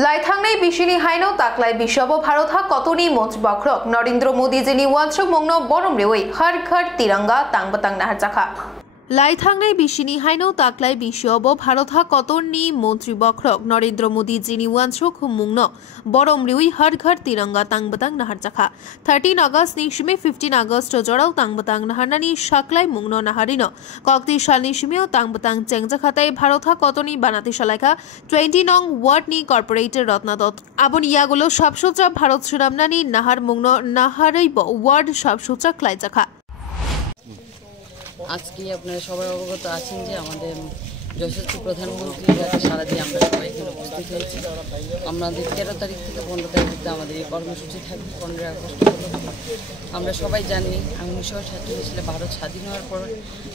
लाइथांनाय बिसिनि हाइनाव ताकलाय बिशब भारत हा कतनी मंच बख्रक नरेंद्र मोदी जिनि वानसक मंगनो बरम रेवै हर घर तिरंगा तांगबतां नाहारजाखा लाइथांनाय बिसिनि हाइनाव ताकलाय बिशब भारत हा कतनी मंत्री बख्रक नरेंद्र मोदी जिनि वानसक मंगनो बरम रेवै हर घर तिरंगा तांगबतां नाहारजाखा 13 अगस्त निशिमे 15 अगस्त जड़ाव तांगबतां नाहारनानि शाकलाय मंगनो नाहारिनो कक्ति सालनि सिमेव तांगबतां चेंगजाखाताय भारत हा कतनी बानाते शालायखा 20 नং वार्डनि कॉर्पोरेटर रत्ना दत्त आबन यागोलो साबसुत्रा भारत सुरामनानि नाहार मंगनो नाहारैब वार्ड साबसुत्रा क्लाइजाखा আজকে আপনারা সবাই অবগত আছেন যে আমাদের যশস্বী প্রধানমন্ত্রী সারা দিয়ে আমরা সবাই এখানে উপস্থিত হয়েছি। আমাদের 13 তারিখ থেকে 15 তারিখ আমাদের এই কর্মসূচি থাকবে 15 আগস্ট পর্যন্ত। আমরা সবাই জানি 1947 সালে ভারত স্বাধীন হওয়ার পর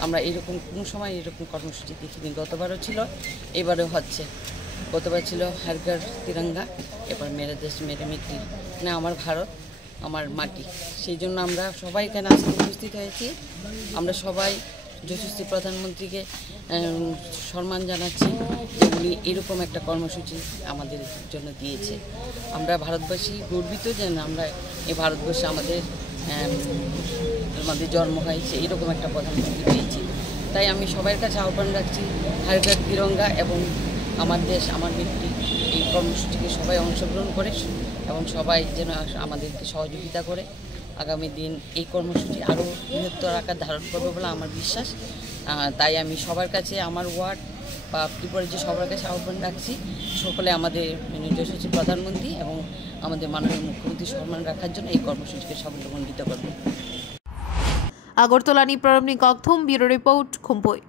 আমরা এরকম কোনো সময় এরকম কর্মসূচি দেখিনি। গতবারও ছিল, এবারেও হচ্ছে। গতবার ছিল হর ঘর তিরঙ্গা, এবার মেরে দেশ মেরে মিত্তি, মানে আমার ভারত আমার মাটি। সেই জন্য আমরা সবাই এখানে আজকে উপস্থিত হয়েছি। আমরা সবাই যশস্বী প্রধানমন্ত্রীকে সম্মান জানাচ্ছি যে উনি এরকম একটা কর্মসূচি আমাদের জন্য দিয়েছে। আমরা ভারতবাসী গর্বিত যে আমরা এই ভারতবর্ষে আমাদের জন্ম হয়েছে, এরকম একটা প্রধানমন্ত্রী পেয়েছি। তাই আমি সবার কাছে আহ্বান রাখছি হর ঘর তিরঙ্গা এবং আমার দেশ আমার মিত্তি এই কর্মসূচিকে সবাই অংশগ্রহণ করে এবং সবাই যেন আমাদেরকে সহযোগিতা করে। আগামী দিন এই কর্মসূচি আরও বৃহত্তর আকার ধারণ করবে বলে আমার বিশ্বাস। তাই আমি সবার কাছে আমার ওয়ার্ড বা ত্রিপুরার যে সবার কাছে আহ্বান রাখছি সকলে আমাদের যশস্বী প্রধানমন্ত্রী এবং আমাদের মাননীয় মুখ্যমন্ত্রী সম্মান রাখার জন্য এই কর্মসূচিকে সফলমণ্ডিত করবে। আগরতলানি প্রারম্ভিক ককথম ব্যুরো রিপোর্ট খুম্পুই।